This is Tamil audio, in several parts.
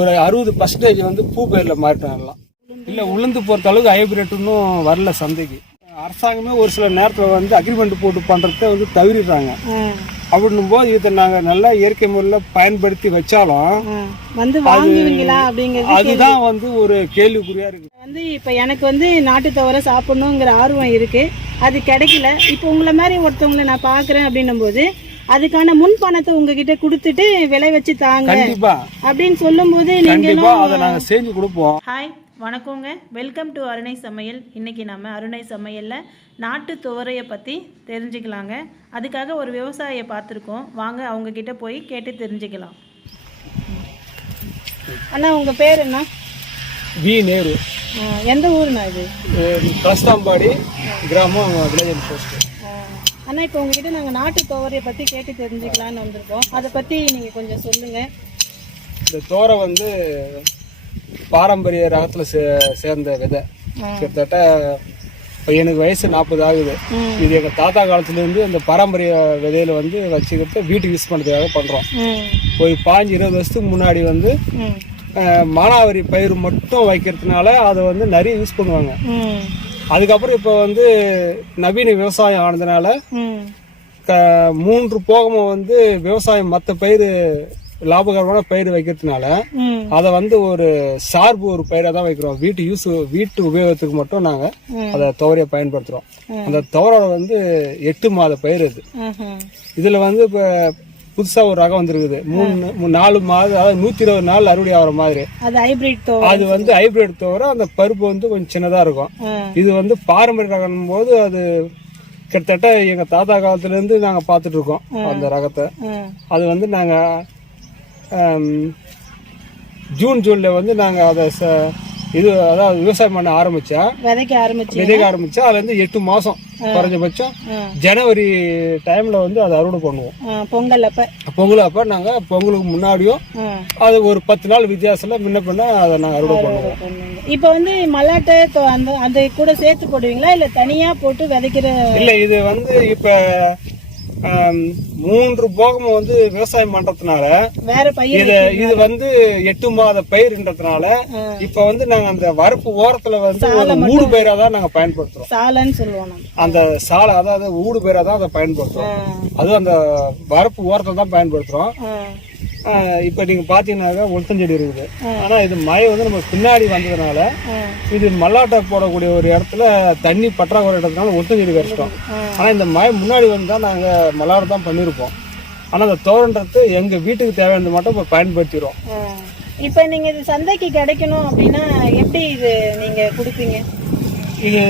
ஒரு 60% வந்து பூ பயிரில் மாறிட்டாங்கலாம். இல்லை உளுந்து பொறுத்த அளவுக்கு ஹைபிரிட் இன்னும் வரல சந்தைக்கு. அரசாங்கமே ஒரு சில நேரத்தில் வந்து அக்ரிமெண்ட் போட்டு பண்ணுறத வந்து தவிர்றாங்க. அப்படின்னும் போது இதை நாங்கள் நல்லா இயற்கை முறையில் பயன்படுத்தி வச்சாலும் வந்து வாங்குவீங்களா அப்படிங்கிறது அதுதான் வந்து ஒரு கேள்விக்குறியா இருக்கு. வந்து இப்போ எனக்கு வந்து நாட்டு தவிர சாப்பிடணுங்கிற ஆர்வம் இருக்கு, அது கிடைக்கல. இப்போ உங்களை மாதிரி ஒருத்தவங்களை நான் பார்க்குறேன் அப்படின்னும் போது அதுக்கான முன் பணத்தை உங்ககிட்ட கொடுத்துட்டு விலை வச்சு தாங்க கண்டிப்பா அப்படின்னு சொல்லும் போது நீங்க அதை நாங்கள் செஞ்சு கொடுப்போம். ஹாய் வணக்கங்க, வெல்கம் டு அருணை சமையல். இன்றைக்கி நம்ம அருணை சமையலில் நாட்டு துவரையை பற்றி தெரிஞ்சுக்கலாங்க. அதுக்காக ஒரு விவசாயியை பார்த்துருக்கோம், வாங்க அவங்கக்கிட்ட போய் கேட்டு தெரிஞ்சுக்கலாம். அண்ணா உங்கள் பேர் என்ன? வி நேரு. எந்த ஊருண்ணா இது? கஸ்தாம்பாடி கிராமம், வில்லேஜ் போஸ்ட். அண்ணா இப்போ உங்ககிட்ட நாங்கள் நாட்டு துவரையை பற்றி கேட்டு தெரிஞ்சுக்கலான்னு வந்திருக்கோம், அதை பற்றி நீங்கள் கொஞ்சம் சொல்லுங்கள். இந்த தோரை வந்து பாரம்பரிய ரகத்தில் சேர்ந்த விதை. கிட்டத்தட்ட இப்போ எனக்கு வயசு 40 ஆகுது. இது எங்கள் தாத்தா காலத்துலேருந்து இந்த பாரம்பரிய விதையில வந்து வச்சுக்கிட்டு வீட்டுக்கு யூஸ் பண்ணுறதுக்காக பண்ணுறோம். ஒரு 15-20 வருஷத்துக்கு முன்னாடி வந்து மானாவாரி பயிர் மட்டும் வைக்கிறதுனால அதை வந்து நிறைய யூஸ் பண்ணுவாங்க. அதுக்கப்புறம் இப்போ வந்து நவீன விவசாயம் ஆனதுனால 3 போகமும் வந்து விவசாயம் மற்ற பயிர் லாபகரமான பயிர் வைக்கிறதுனால அதை வந்து ஒரு சார்பு ஒரு பயிராக தான் வைக்கிறோம். வீட்டு உபயோகத்துக்கு மட்டும் நாங்க அதை துவரையை பயன்படுத்துறோம். அந்த துவரோட வந்து 8 மாத பயிர் இது. இதுல வந்து இப்ப புதுசா ஒரு ரகம் வந்துருக்குது, 4 மாதம், அதாவது 120 நாள் அறுவடை ஆகிற மாதிரி. அது வந்து ஹைபிரிட் துவரை. அந்த பருப்பு வந்து கொஞ்சம் சின்னதா இருக்கும். இது வந்து பாரம்பரிய ரகம் போது அது கிட்டத்தட்ட எங்க தாத்தா காலத்துல இருந்து நாங்க பாத்துட்டு இருக்கோம் அந்த ரகத்தை. அது வந்து நாங்க ஜூன்ல வந்து நாங்க அதை அதாவது விவசாயம் பண்ண விதைக்க ஆரம்பிச்சா அதுல இருந்து 8 மாசம் குறைஞ்சபட்சம் ஜனவரி டைம்ல வந்து அதை அறுவடை பண்ணுவோம். பொங்கல் அப்ப நாங்க பொங்கலுக்கு முன்னாடியும் அது ஒரு 10 நாள் வித்தியாசத்துல முன்ன பண்ண அதை நாங்க அறுவடை பண்ணுவோம். இப்ப வந்து மல்லாட்டை அந்த கூட சேர்த்து போடுவீங்களா இல்ல தனியா போட்டு விதைக்கிற? இல்ல, இது வந்து இப்ப 3 போகமும் வந்து விவசாயம் பண்றதுனால இது வந்து 8 மாத பயிர்ன்றதுனால இப்ப வந்து நாங்க அந்த வரப்பு ஓரத்துல வந்து ஒரு ஊடு பயிரா தான் நாங்க பயன்படுத்துறோம். சாலைன்னு சொல்லுவோம். அந்த சாலை, அதாவது ஊடு பயிரா தான் அதை பயன்படுத்துறோம். அதுவும் அந்த வரப்பு ஓரத்துல தான் பயன்படுத்துறோம். இப்ப நீங்க பாத்தீங்கன்னாக்கா உளுத்தஞ்செடி இருக்குது. ஆனா இது மழை வந்து நம்ம பின்னாடி வந்ததுனால இது மல்லாட்டை போடக்கூடிய ஒரு இடத்துல தண்ணி பற்றாக்குறை இடத்துனால உளுத்தஞ்செடி கஷ்டம். ஆனா இந்த மழை முன்னாடி வந்தா நாங்க மல்லாட்டை தான் பண்ணிருப்போம். ஆனா அந்த தோரன்றது எங்க வீட்டுக்கு தேவையானது மட்டும் இப்ப பயன்படுத்திடுவோம். இப்ப நீங்க இது சந்தைக்கு கிடைக்கணும் அப்படின்னா எப்படி இது நீங்க கொடுப்பீங்க? இது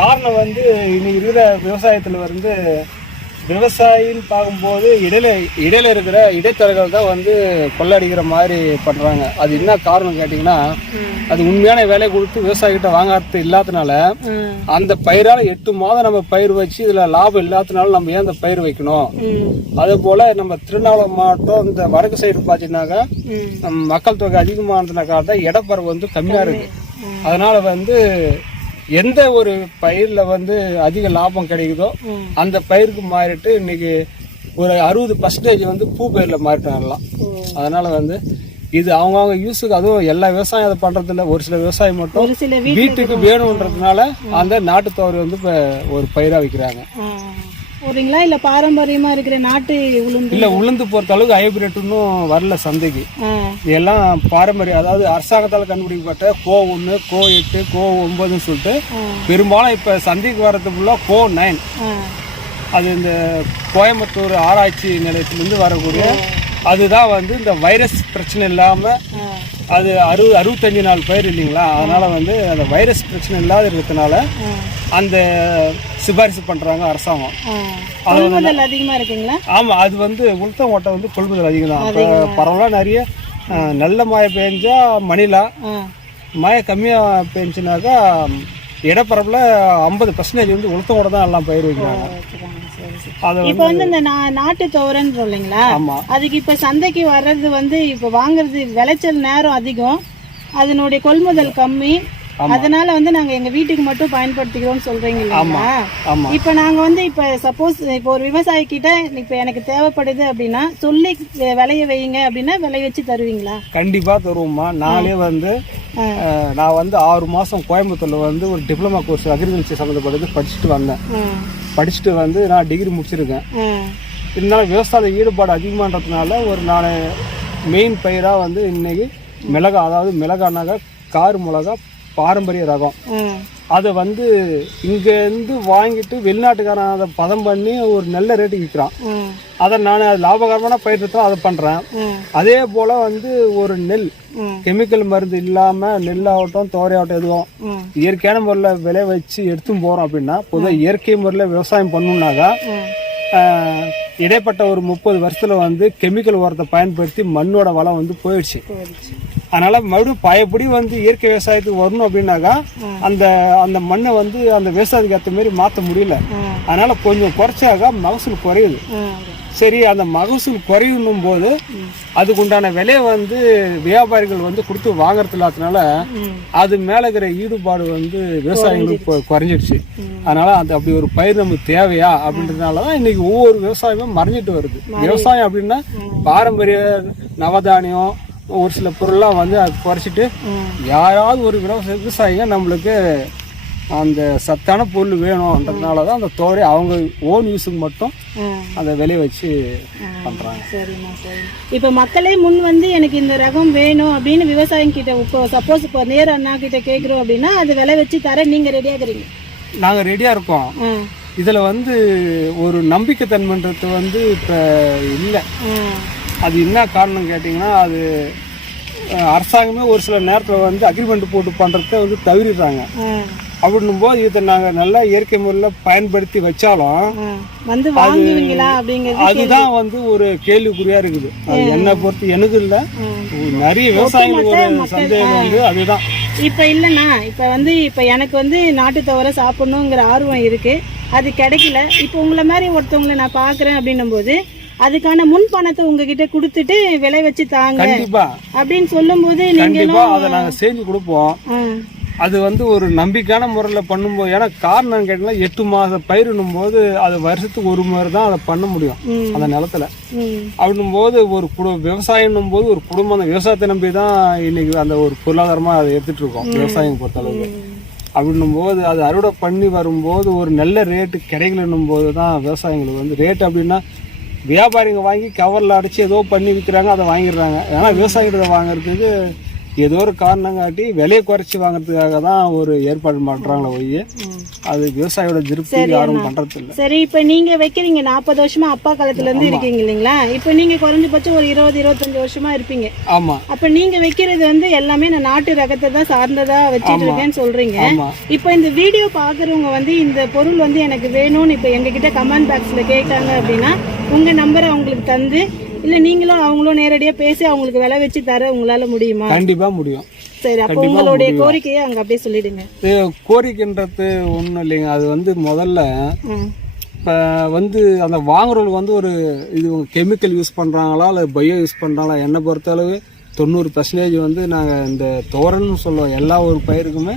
காரணம் வந்து இன்னைக்கு இருக்கிற விவசாயத்துல வந்து விவசாயின்னு பார்க்கும்போது இடையில இருக்கிற இடைத்தரகர்கள் தான் வந்து கொள்ளடிக்கிற மாதிரி பண்றாங்க. அது என்ன காரணம் கேட்டீங்கன்னா, அது உண்மையான விலை கொடுத்து விவசாயிகிட்ட வாங்கிறது இல்லாதனால அந்த பயிரால 8 மாதம் நம்ம பயிர் வச்சு இதுல லாபம் இல்லாதனால நம்ம ஏன் அந்த பயிர் வைக்கணும்? அதே போல நம்ம திருவண்ணாமலை மாவட்டம் இந்த வடக்கு சைடு பாத்தீங்கன்னாக்கா மக்கள் தொகை அதிகமானதுனாக்கா இடப்பரப்பு வந்து கம்மியா இருக்கு. அதனால வந்து எந்த ஒரு பயிர்ல வந்து அதிக லாபம் கிடைக்குதோ அந்த பயிருக்கு மாறிட்டு இன்னைக்கு ஒரு 60% வந்து பூ பயிர்ல மாறிட்டாங்கலாம். அதனால வந்து இது அவங்க யூஸுக்கு, அதுவும் எல்லா விவசாயம் அதை பண்றது இல்ல, ஒரு சில விவசாயம் மட்டும் வீட்டுக்கு வேணும்ன்றதுனால அந்த நாட்டு துவரை வந்து இப்ப ஒரு பயிரா வைக்கிறாங்க. இல்ல பாரம்பரியமா இருக்கிற நாட்டு உளுந்து இல்ல, உளுந்து பொறுத்த அளவுக்கு ஹைபிரிட் இன்னும் வரல சந்தைக்கு. எல்லாம் பாரம்பரியம், அதாவது அரசாங்கத்தால கண்டுபிடிக்கப்பட்ட கோ 1, கோ 8, கோ 9 சொல்லிட்டு பெரும்பாலும் இப்ப சந்தைக்கு வர்றதுக்குள்ள கோ 9. அது இந்த கோயம்புத்தூர் ஆராய்ச்சி நிலையத்திலிருந்து வரக்கூடிய அதுதான் வந்து இந்த வைரஸ் பிரச்சனை இல்லாம அது 65 நாள் பயிர் இல்லைங்களா, அதனால வந்து அந்த வைரஸ் பிரச்சனை இல்லாத இருக்கிறதுனால அந்த சிபாரிசு பண்றாங்க அரசாங்கம். அதிகமா இருக்குங்களா? ஆமா, அது வந்து உளுத்தம் ஓட்டை வந்து கொள்முதல் அதிகம் தான். பரவாயில்ல, நிறைய நல்ல மழை பெஞ்சா மணிலா, மழை கம்மியா பெஞ்சுனாக்கா இடப்பரப்புல 50% வந்து உளுத்தம் ஓட்டை தான் எல்லாம் பயிர் வைக்கிறாங்க. இப்ப வந்து இந்த நாட்டு துவரைன்னு சொல்றீங்களா, அதுக்கு இப்ப சந்தைக்கு வர்றது வந்து இப்ப வாங்குறது விளைச்சல் நேரம் அதிகம், அதனுடைய கொள்முதல் கம்மி, அதனால வந்து நாங்க எங்க வீட்டுக்கு மட்டும் பயன்படுத்திக்கிறோம்னு சொல்றீங்க இல்லையா? ஆமா. இப்ப நாங்க வந்து இப்ப சப்போஸ் இப்போ ஒரு விவசாயி கிட்ட இப்ப எனக்கு தேவைப்படுது அப்படின்னா சொல்லி விளைய வைங்க அப்படின்னா விளைய வச்சு தருவீங்களா? கண்டிப்பா தருவோம்மா. நானே வந்து நான் வந்து 6 மாசம் கோயம்புத்தூர்ல வந்து ஒரு டிப்ளமா கோர்ஸ் அக்ரிகல்ச்சர் சம்மந்தப்பட்டது படிச்சுட்டு வந்தேன். படிச்சுட்டு வந்து நான் டிகிரி முடிச்சிருக்கேன். இருந்தாலும் விவசாய ஈடுபாடு அதிகமான்றதுனால ஒரு நான் மெயின் பயிராக வந்து இன்னைக்கு மிளகா, அதாவது மிளகானாக கார் மிளகா பாரம்பரிய ரகம், அதை வந்து இங்கேருந்து வாங்கிட்டு வெளிநாட்டுக்காரன் அதை பதம் பண்ணி ஒரு நல்ல ரேட்டுக்கு விற்கிறான். அதை நான் லாபகரமான பயிர்தான் அதை பண்ணுறேன். அதே போல் வந்து ஒரு நெல் கெமிக்கல் மருந்து இல்லாமல் நெல்லாகட்டும் தோரையாகட்டும் எதுவும் இயற்கையான முறையில் விளை வச்சு எடுத்துன்னு போகிறோம் அப்படின்னா பொதுவாக இயற்கை முறையில் விவசாயம் பண்ணணுன்னாக்கா இடைப்பட்ட ஒரு 30 வருஷத்துல வந்து கெமிக்கல் உரத்தை பயன்படுத்தி மண்ணோட வளம் வந்து போயிடுச்சு. அதனால மறுபடியும் பயப்படி வந்து இயற்கை விவசாயத்துக்கு வரணும் அப்படின்னாக்கா அந்த அந்த மண்ணை வந்து அந்த விவசாயத்துக்கு ஏற்ற மாதிரி மாற்ற முடியல. அதனால கொஞ்சம் குறைச்சாக மகசூல் குறையுது. சரி, அந்த மகசூல் குறையும் போது அதுக்கு உண்டான விலையை வந்து வியாபாரிகள் வந்து கொடுத்து வாங்கறது இல்லாதனால அது மேல இருக்கிற ஈடுபாடு வந்து விவசாயிகளுக்கு குறைஞ்சிடுச்சு. அதனால அது அப்படி ஒரு பயிர் நமக்கு தேவையா அப்படின்றதுனாலதான் இன்னைக்கு ஒவ்வொரு விவசாயமும் மறைஞ்சிட்டு வருது. விவசாயம் அப்படின்னா பாரம்பரிய நவதானியம் ஒரு சில பொருள்லாம் வந்து அது குறைச்சிட்டு யாராவது ஒரு விவசாயிங்க நம்மளுக்கு அந்த சத்தான பொருள் வேணும்ன்றதுனால தான் அந்த தோரை அவங்க ஓன் யூஸுக்கு மட்டும் அந்த விலையை வச்சு பண்றாங்க. சரிம்மா, சரி. இப்போ மக்களே முன் வந்து எனக்கு இந்த ரகம் வேணும் அப்படின்னு விவசாயம் கிட்ட இப்போ சப்போஸ் இப்போ நேர அண்ணா கிட்ட கேட்குறோம் அப்படின்னா அது விலை வச்சு தர நீங்க ரெடியா இருக்கிறீங்க? நாங்கள் ரெடியா இருக்கோம். இதில் வந்து ஒரு நம்பிக்கை தன்மைன்றது வந்து இப்போ இல்லை. அது என்ன காரணம் கேட்டிங்கன்னா அது அரசாங்கமே ஒரு சில நேரத்தில் வந்து அக்ரிமெண்ட் போட்டு பண்ணுறத வந்து தவிர்றாங்க. அப்படின்னும் போது இதை நாங்கள் நல்லா இயற்கை முறையில் பயன்படுத்தி வச்சாலும் வந்து வாங்குவீங்களா அப்படிங்கிறது அதுதான் வந்து ஒரு கேள்விக்குறியா இருக்குது. அது என்னை பொறுத்து எனக்கு இல்லை, நிறைய விவசாயிகளுக்கு ஒரு சந்தேகம் வந்து அதுதான். இப்போ இல்லைண்ணா, இப்போ வந்து இப்போ எனக்கு வந்து நாட்டு தவிர சாப்பிடணுங்கிற ஆர்வம் இருக்கு, அது கிடைக்கல. இப்போ உங்களை மாதிரி ஒருத்தவங்களை நான் பார்க்குறேன் அப்படின்னும் போது அதுக்கான முன் பணத்தை உங்ககிட்ட கொடுத்துட்டு விலை வச்சு தாங்க அப்படின்னு சொல்லும் போது கண்டிப்பா அதை நாங்க செஞ்சு கொடுப்போம். அது வந்து ஒரு நம்பிக்கையான முறையில் பண்ணும்போது, ஏன்னா காரணம் கேட்டீங்கன்னா 8 மாத பயிரிடும் போது அது வருஷத்துக்கு ஒரு முறை தான் அதை பண்ண முடியும் அந்த நிலத்துல. அப்படின்னும் போது ஒரு விவசாயம் போது ஒரு குடும்பம் அந்த விவசாயத்தை நம்பி தான் இன்னைக்கு அந்த ஒரு பொருளாதாரமா அதை எடுத்துட்டு இருக்கோம் விவசாயம் பொறுத்த அளவுக்கு. அப்படின்னும் போது அது அறுவடை பண்ணி வரும்போது ஒரு நல்ல ரேட்டு கிடைக்கலன்னும் போது தான் விவசாயிகளுக்கு வந்து ரேட் அப்படின்னா வியாபாரிங்க வாங்கி கவரில் அடைச்சி ஏதோ பண்ணி விற்கிறாங்க, அதை வாங்கிடுறாங்க. ஏன்னா விவசாயிகிட்ட வாங்குறதுக்கு ஏதோ ஒரு காரணம் காட்டி விலையை குறைச்சி வாங்குறதுக்காக தான் ஒரு ஏற்பாடு பண்ணுறாங்களே ஒய்ய, அது விவசாயியோட திருப்தி யாரும் பண்றது இல்லை. சரி, இப்போ நீங்க வைக்கிறீங்க 40 வருஷமா அப்பா காலத்துல இருந்து இருக்கீங்க இல்லைங்களா? இப்போ நீங்க குறைஞ்சபட்சம் ஒரு 20-25 வருஷமா இருப்பீங்க. ஆமா. அப்ப நீங்க வைக்கிறது வந்து எல்லாமே நான் நாட்டு ரகத்தை தான் சார்ந்ததா வச்சுட்டு இருக்கேன்னு சொல்றீங்க. இப்போ இந்த வீடியோ பாக்குறவங்க வந்து இந்த பொருள் வந்து எனக்கு வேணும்னு இப்போ எங்க கிட்ட கமெண்ட் பாக்ஸ்ல கேட்டாங்க அப்படின்னா உங்க நம்பரை அவங்களுக்கு தந்து இல்ல நீங்களும் அவங்களும் நேரடியா பேசி அவங்களுக்கு விலை வச்சு தர உங்களால முடியுமா? கண்டிப்பா முடியும். சரி, அப்போ உங்களுடைய கோரிக்கையை அங்க அப்படியே சொல்லிடுங்க. கோரிக்கைன்றது ஒண்ணும் இல்லைங்க. அது வந்து முதல்ல இப்போ வந்து அந்த வாங்குறவங்களுக்கு வந்து ஒரு இது கெமிக்கல் யூஸ் பண்ணுறாங்களா இல்லை பயோ யூஸ் பண்ணுறாங்களா, என்னை பொறுத்தளவு 90% வந்து நாங்கள் இந்த தோரன்னு சொல்லுவோம் எல்லா ஒரு பயிருக்குமே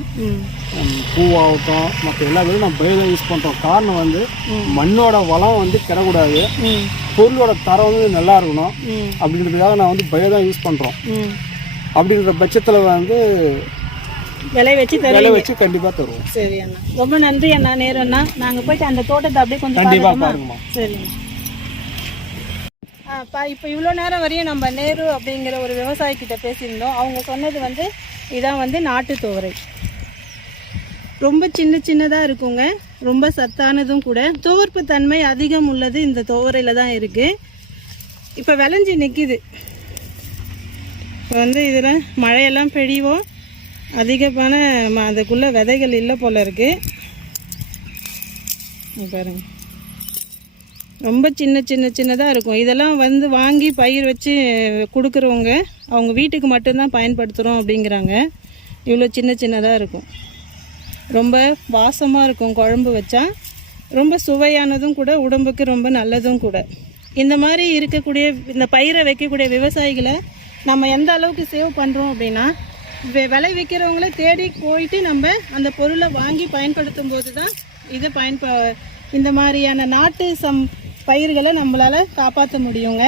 பூவாகட்டும் மற்ற எல்லா பேரும் நான் பயோ தான் யூஸ் பண்ணுறோம். காரணம் வந்து மண்ணோட வளம் வந்து கிடக்கூடாது, பொருளோட தரம் வந்து நல்லா இருக்கணும் அப்படின்றதுக்காக நான் வந்து பயோ தான் யூஸ் பண்ணுறோம். அப்படின்ற பட்சத்தில் வந்து விலை வச்சு கண்டிப்பா தருவோம். சரி அண்ணா, ரொம்ப நன்றி அண்ணா. நேரம் அண்ணா, நாங்க போயிட்டு அந்த தோட்டத்தை அப்படியே கொஞ்சம் கண்டிப்பா பாருங்கம்மா. சரி. இப்போ இவ்வளோ நேரம் வரையும் நம்ம நேரு அப்படிங்கிற ஒரு விவசாயி கிட்ட பேசியிருந்தோம். அவங்க சொன்னது வந்து இதான் வந்து நாட்டு துவரை. ரொம்ப சின்னதாக இருக்குங்க, ரொம்ப சத்தானதும் கூட, துவர்ப்பு தன்மை அதிகம் உள்ளது இந்த துவரையில் தான் இருக்குது. இப்போ விளைஞ்சி நிற்கிது. இப்போ வந்து இதில் மழையெல்லாம் பெய்யும், அதிகமான அதுக்குள்ளே விதைகள் இல்லை போல் இருக்குது. பாருங்க, ரொம்ப சின்னதாக இருக்கும். இதெல்லாம் வந்து வாங்கி பயிர் வச்சு கொடுக்குறவங்க அவங்க வீட்டுக்கு மட்டும்தான் பயன்படுத்துகிறோம் அப்படிங்கிறாங்க. இவ்வளோ சின்னதாக இருக்கும், ரொம்ப வாசமாக இருக்கும். குழம்பு வச்சா ரொம்ப சுவையானதும் கூட, உடம்புக்கு ரொம்ப நல்லதும் கூட. இந்த மாதிரி இருக்கக்கூடிய இந்த பயிரை வைக்கக்கூடிய விவசாயிகளை நம்ம எந்த அளவுக்கு சேவ் பண்ணுறோம் அப்படின்னா விளைவிக்கிறவங்கள தேடி போயிட்டு நம்ம அந்த பொருளை வாங்கி பயன்படுத்தும் போது தான் இதை இந்த மாதிரியான நாட்டு பயிர்களை நம்மளால் காப்பாற்ற முடியுங்க.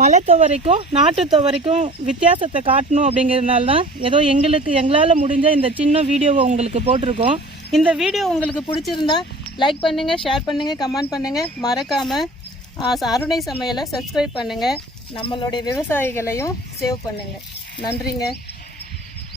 மலை துவரைக்கும் நாட்டு துவரைக்கும் வித்தியாசத்தை காட்டணும் அப்படிங்கிறதுனால தான் ஏதோ எங்களால் முடிஞ்ச இந்த சின்ன வீடியோவை உங்களுக்கு போட்டிருக்கோம். இந்த வீடியோ உங்களுக்கு பிடிச்சிருந்தா லைக் பண்ணுங்கள், ஷேர் பண்ணுங்கள், கமெண்ட் பண்ணுங்கள். மறக்காமல் அருணை சமையலை சப்ஸ்கிரைப் பண்ணுங்கள். நம்மளுடைய விவசாயிகளையும் சேவ் பண்ணுங்கள். நன்றிங்க.